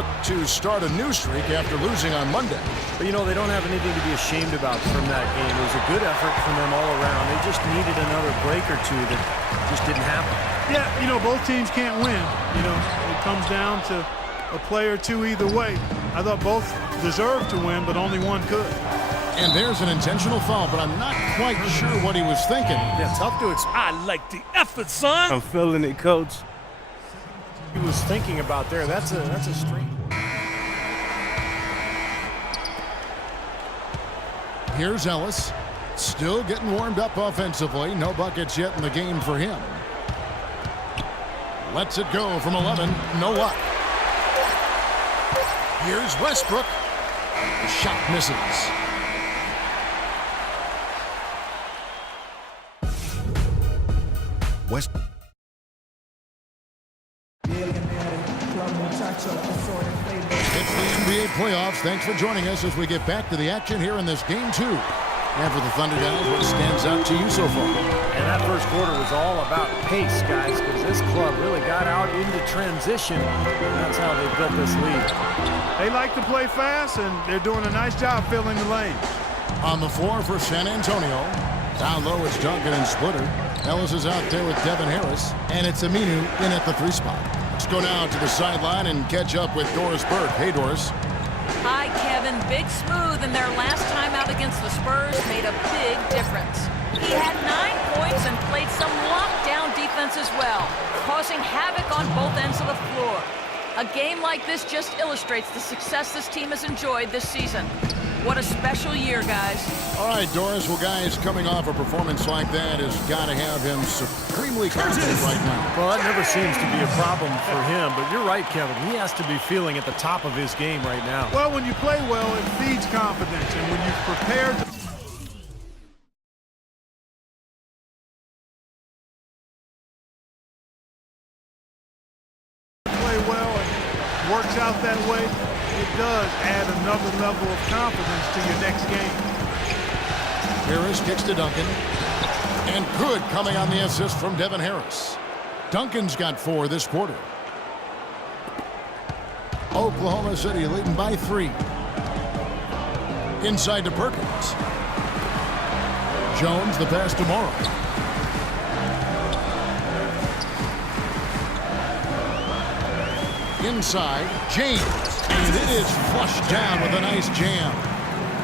look to start a new streak after losing on Monday. But, you know, they don't have anything to be ashamed about from that game. It was a good effort from them all around. They just needed another break or two that just didn't happen. Yeah, you know, both teams can't win. You know, it comes down to a play or two either way. I thought both deserved to win, but only one could. And there's an intentional foul, but I'm not quite sure what he was thinking. Yeah, tough to explain. I like the effort, son. I'm feeling it, coach. He was thinking about there. That's a string. Here's Ellis, still getting warmed up offensively. No buckets yet in the game for him. Lets it go from 11. No luck. Here's Westbrook. The shot misses. West. It's the NBA playoffs. Thanks for joining us as we get back to the action here in this game 2. And for the Thunder guys, what stands out to you so far? And that first quarter was all about pace, guys, because this club really got out into transition, and that's how they built this lead. They like to play fast, and they're doing a nice job filling the lane. On the floor for San Antonio. Down low, it's Duncan and Splitter. Ellis is out there with Devin Harris, and it's Aminu in at the 3 spot. Let's go now to the sideline and catch up with Doris Burke. Hey, Doris. Hi, Kevin. Big Smooth in their last time out against the Spurs made a big difference. He had 9 points and played some lockdown defense as well, causing havoc on both ends of the floor. A game like this just illustrates the success this team has enjoyed this season. What a special year, guys. All right, Doris. Well, guys, coming off a performance like that has got to have him supremely confident right now. Well, that never seems to be a problem for him, but you're right, Kevin. He has to be feeling at the top of his game right now. Well, when you play well, it feeds confidence, and when you're prepared to play well and works out that way, it does add another level of confidence to your next game. Harris kicks to Duncan. And good coming on the assist from Devin Harris. Duncan's got 4 this quarter. Oklahoma City leading by 3. Inside to Perkins. Jones, the pass to Morrow. Inside, James. And it is flushed down with a nice jam.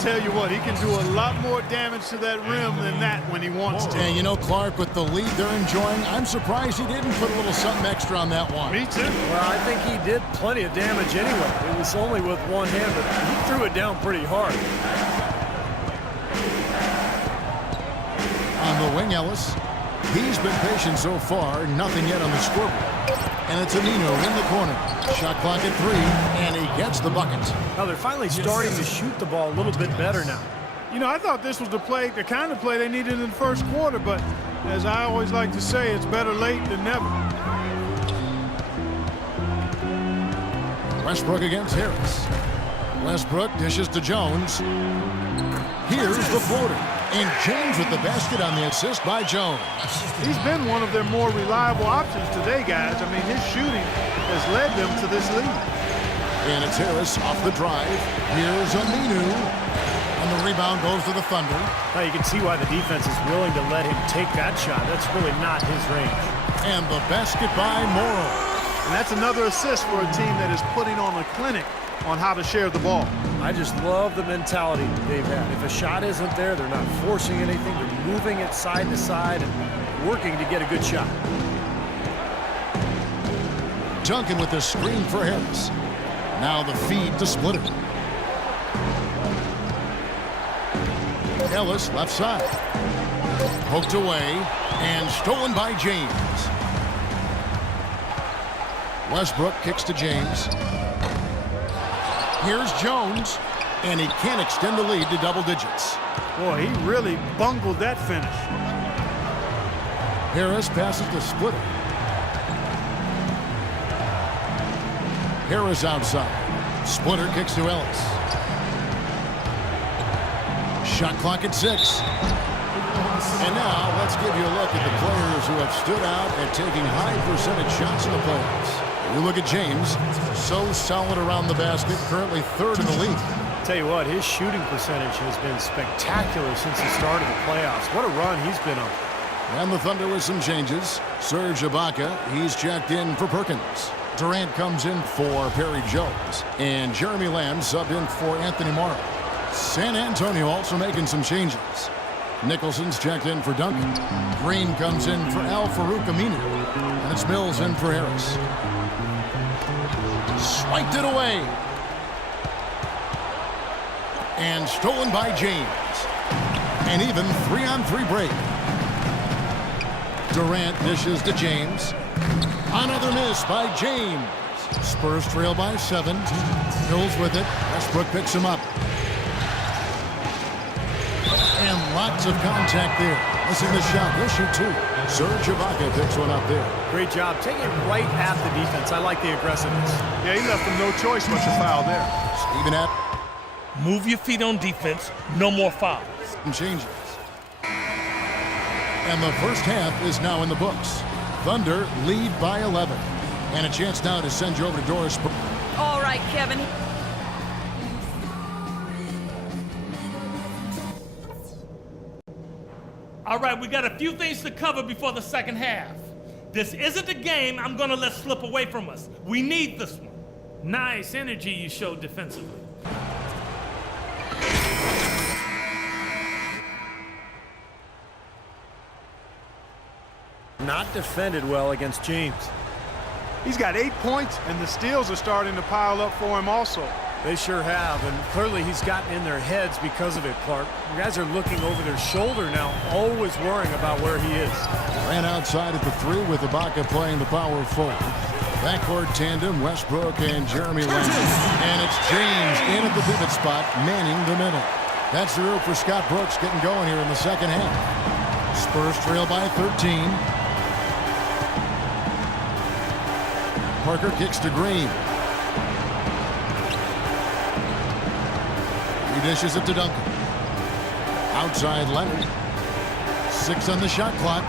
Tell you what, he can do a lot more damage to that rim than that when he wants to. And you know, Clark, with the lead they're enjoying, I'm surprised he didn't put a little something extra on that one. Me too. Well, I think he did plenty of damage anyway. It was only with one hand, but he threw it down pretty hard. On the wing, Ellis. He's been patient so far. Nothing yet on the scoreboard. And it's Aminu in the corner. Shot clock at 3, and he gets the bucket. Now they're finally starting to shoot the ball a little bit better now. You know, I thought this was the kind of play they needed in the first quarter, but as I always like to say, it's better late than never. Westbrook against Harris. Westbrook dishes to Jones. Here's the floater. And James with the basket on the assist by Jones. He's been one of their more reliable options today, guys. I mean, his shooting has led them to this lead. And it's Harris off the drive. Here's Aminu. And the rebound goes to the Thunder. Now you can see why the defense is willing to let him take that shot. That's really not his range. And the basket by Morrow. And that's another assist for a team that is putting on a clinic on how to share the ball. I just love the mentality they've had. If a shot isn't there, they're not forcing anything. They're moving it side to side and working to get a good shot. Duncan with the screen for Harris. Now the feed to Splitter. Ellis left side. Poked away and stolen by James. Westbrook kicks to James. Here's Jones, and he can't extend the lead to double digits. Boy, he really bungled that finish. Harris passes to Splitter. Harris outside. Splitter kicks to Ellis. Shot clock at 6. And now let's give you a look at the players who have stood out at taking high percentage shots in the playoffs. You look at James, so solid around the basket, currently third in the league. Tell you what, his shooting percentage has been spectacular since the start of the playoffs. What a run he's been on. And the Thunder with some changes. Serge Ibaka, he's checked in for Perkins. Durant comes in for Perry Jones. And Jeremy Lamb subbed in for Anthony Morrow. San Antonio also making some changes. Nicholson's checked in for Duncan. Green comes in for Al-Farouq Aminu. And it's Mills in for Harris. Swiped it away. And stolen by James. An even 3-on-3 break. Durant dishes to James. Another miss by James. Spurs trail by 7. Hills with it. Westbrook picks him up. And lots of contact there. Missing the shot. He'll shoot 2. Serge Ibaka picks one up there. Great job. Taking it right at the defense. I like the aggressiveness. Yeah, he left him no choice but to foul there. Stephen at Move your feet on defense. No more fouls. changes. And the first half is now in the books. Thunder lead by 11. And a chance now to send you over to Doris. All right, Kevin. All right, we got a few things to cover before the second half. This isn't a game I'm going to let slip away from us. We need this one. Nice energy you showed defensively. Not defended well against James. He's got 8 points, and the steals are starting to pile up for him also. They sure have, and clearly he's gotten in their heads because of it, Clark. You guys are looking over their shoulder now, always worrying about where he is. Ran outside at the 3 with Ibaka playing the power forward. Backcourt tandem, Westbrook and Jeremy Lamb. And it's James in at the pivot spot, manning the middle. That's the route for Scott Brooks getting going here in the second half. Spurs trail by 13. Parker kicks to Green. He dishes it to Duncan. Outside Leonard. 6 on the shot clock.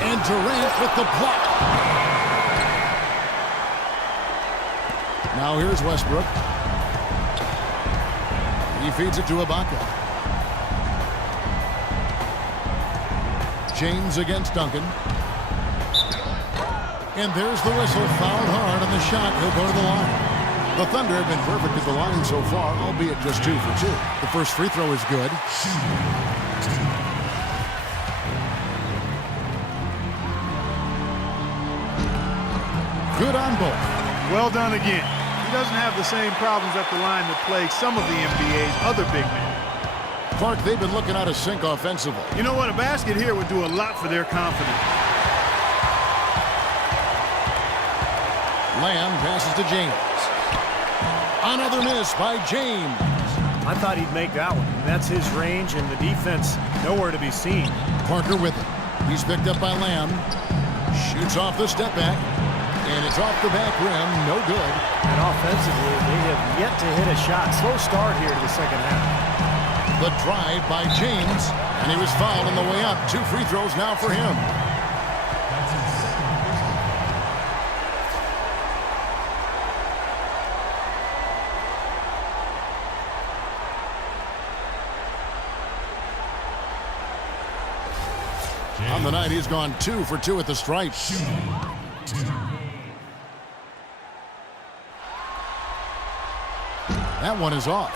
And Durant with the block. Now here's Westbrook. He feeds it to Ibaka. James against Duncan. And there's the whistle. Fouled hard on the shot. He'll go to the line. The Thunder have been perfect at the line so far, albeit just 2 for 2. The first free throw is good. Good on both. Well done again. He doesn't have the same problems at the line that plague some of the NBA's other big men. Clark, they've been looking out of sync offensively. You know what? A basket here would do a lot for their confidence. Lamb passes to James. Another miss by James. I thought he'd make that one. That's his range, and the defense nowhere to be seen. Parker with it. He's picked up by Lamb. Shoots off the step back. And it's off the back rim. No good. And offensively, they have yet to hit a shot. Slow start here to the second half. The drive by James. And he was fouled on the way up. 2 free throws now for him. On the night, he's gone 2 for 2 at the stripe. That one is off.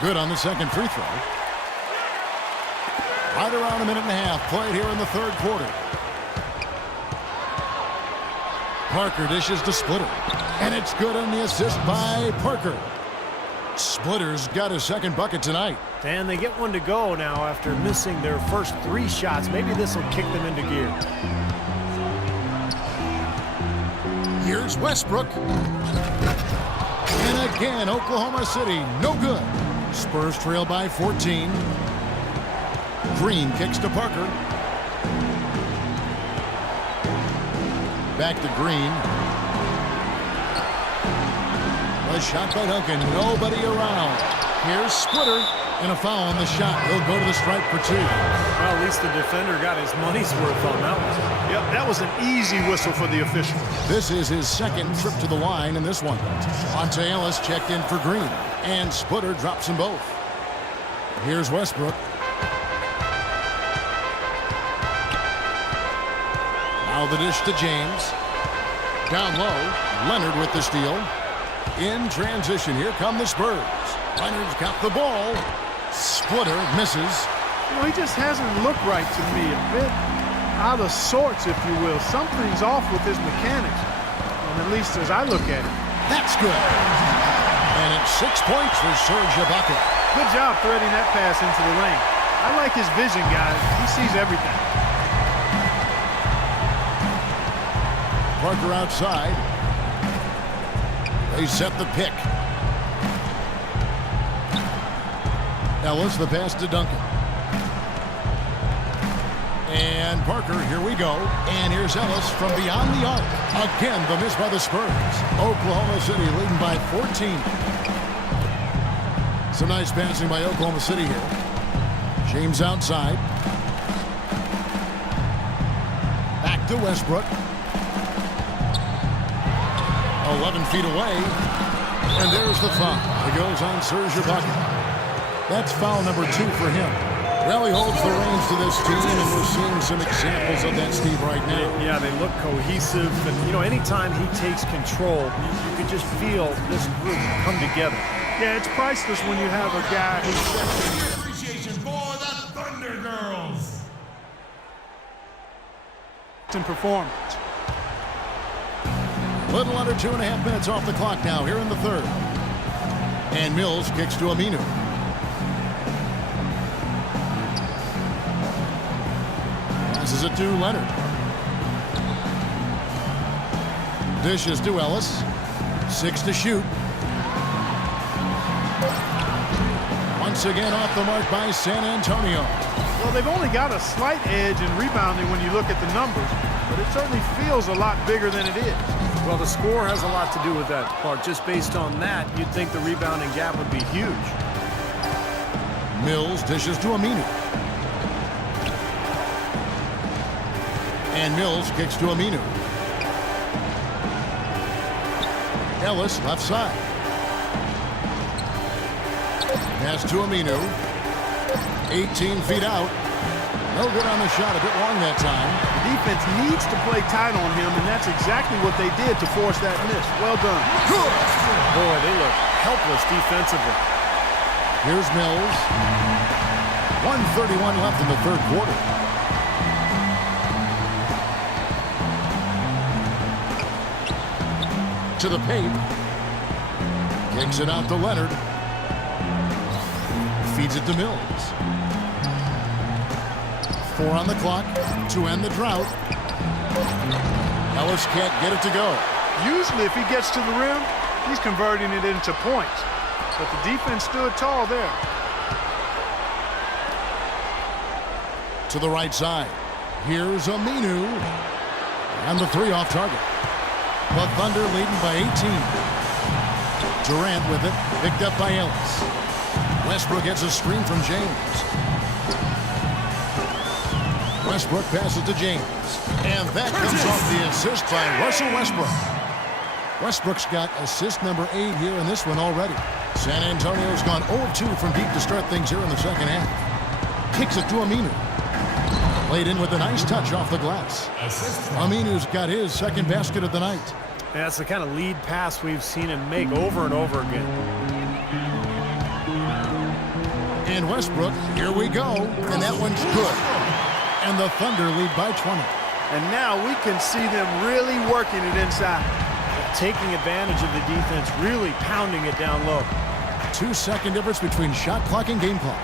Good on the second free throw. Right around a minute and a half played here in the third quarter. Parker dishes to Splitter. And it's good on the assist by Parker. Splitter's got his second bucket tonight. And they get one to go now after missing their first 3 shots. Maybe this will kick them into gear. Here's Westbrook. And again, Oklahoma City, no good. Spurs trail by 14. Green kicks to Parker. Back to Green. A shot by Duncan. Nobody around. Here's Splitter, and a foul on the shot. He'll go to the stripe for 2. Well, at least the defender got his money's worth on that one. Yep, that was an easy whistle for the official. This is his second trip to the line in this one. Monte Ellis checked in for Green, and Splitter drops them both. Here's Westbrook. Now the dish to James. Down low, Leonard with the steal. In transition, here come the Spurs. Leonard's got the ball. Splitter misses. You know, he just hasn't looked right to me. A bit out of sorts, if you will. Something's off with his mechanics, and at least as I look at it. That's good. And it's 6 points for Serge Ibaka. Good job threading that pass into the lane. I like his vision, guys. He sees everything. Parker outside. They set the pick. Ellis, the pass to Duncan. And Parker, here we go. And here's Ellis from beyond the arc. Again, the miss by the Spurs. Oklahoma City leading by 14. Some nice passing by Oklahoma City here. James outside. Back to Westbrook. 11 feet away. And there's the foul. It goes on Serge Ibaka. That's foul number 2 for him. Well, he holds the reins to this team, and we're seeing some examples of that, Steve, right now. Yeah, they look cohesive. And, you know, anytime he takes control, you can just feel this group come together. Yeah, it's priceless when you have a guy who's... Appreciation for the Thunder Girls. in performance. Little under 2.5 minutes off the clock now here in the third. And Mills kicks to Aminu. Passes it to Leonard. Dishes to Ellis. 6 to shoot. Once again off the mark by San Antonio. Well, they've only got a slight edge in rebounding when you look at the numbers, but it certainly feels a lot bigger than it is. Well, the score has a lot to do with that, Clark. Just based on that, you'd think the rebounding gap would be huge. Mills dishes to Aminu. And Mills kicks to Aminu. Ellis left side. Pass to Aminu. 18 feet out. No good on the shot. A bit long that time. The defense needs to play tight on him, and that's exactly what they did to force that miss. Well done. Good. Boy, they look helpless defensively. Here's Mills. 1:31 left in the third quarter. To the paint. Kicks it out to Leonard. Feeds it to Mills. 4 on the clock to end the drought. Ellis can't get it to go. Usually if he gets to the rim, he's converting it into points. But the defense stood tall there. To the right side. Here's Aminu. And the 3 off target. The Thunder leading by 18. Durant with it. Picked up by Ellis. Westbrook gets a screen from James. Westbrook passes to James. And that comes off the assist by Russell Westbrook. Westbrook's got assist number 8 here in this one already. San Antonio's gone 0-2 from deep to start things here in the second half. Kicks it to Aminu. Played in with a nice touch off the glass. Aminu's got his second basket of the night. And that's the kind of lead pass we've seen him make over and over again. And Westbrook, here we go. And that one's good. And the Thunder lead by 20. And now we can see them really working it inside. Taking advantage of the defense, really pounding it down low. 2-second difference between shot clock and game clock.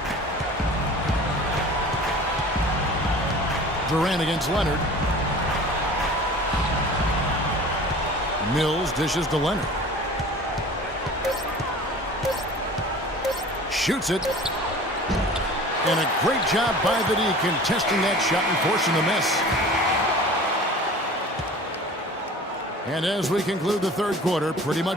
Durant against Leonard. Mills dishes to Leonard. Shoots it. And a great job by the D contesting that shot and forcing the miss. And as we conclude the third quarter, pretty much